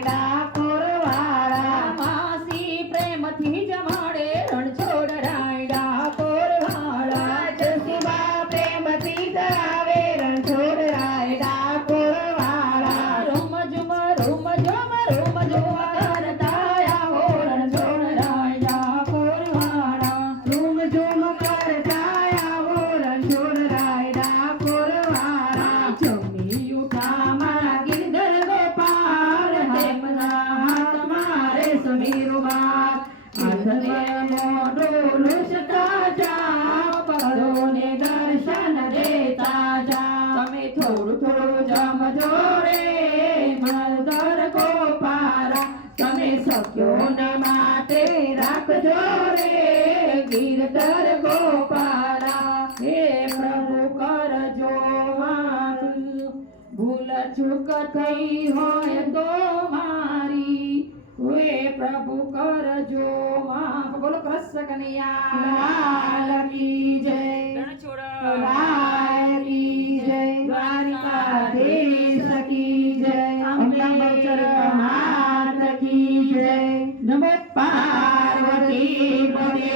ડાકોર વાળા માસી પ્રેમથી જમાડે રણછોડ રાય ડાકોર વાળા જસુબા પ્રેમથી ધરાવે રણછોડ રાય ડાકોર વાળા રોમ ઝુમ કરતા આવો રણછોડ રાય ડાકોર વાળા રૂમ ઝૂમ કરતા આવો રણછોડ રાય ડાકોર વાળા જમી ઉઠા મારા ગિરધર ગોપાલ તેમના હાથમાં રેશમી રૂમાલ હાથને મોઢું લૂછતા જાઓ પગલોને દર્શન દેતા જાઓ તમે થોડું જમજો રે માલધર ગોપાલા તમે સખ્યોને માટે રાખજો રે ગિરધર ગોપાલા હે પ્રભુ કરજો મારી ભૂલ ચૂક થઈ હોય તો મારી હે પ્રભુ કરજો માફ બોલો કૃષ્ણ કનૈયા લાલ કી જય રાય કી જય દ્વારિકાધીશ કી જય અંબે માત કી જય નમો પાર્વતી પતે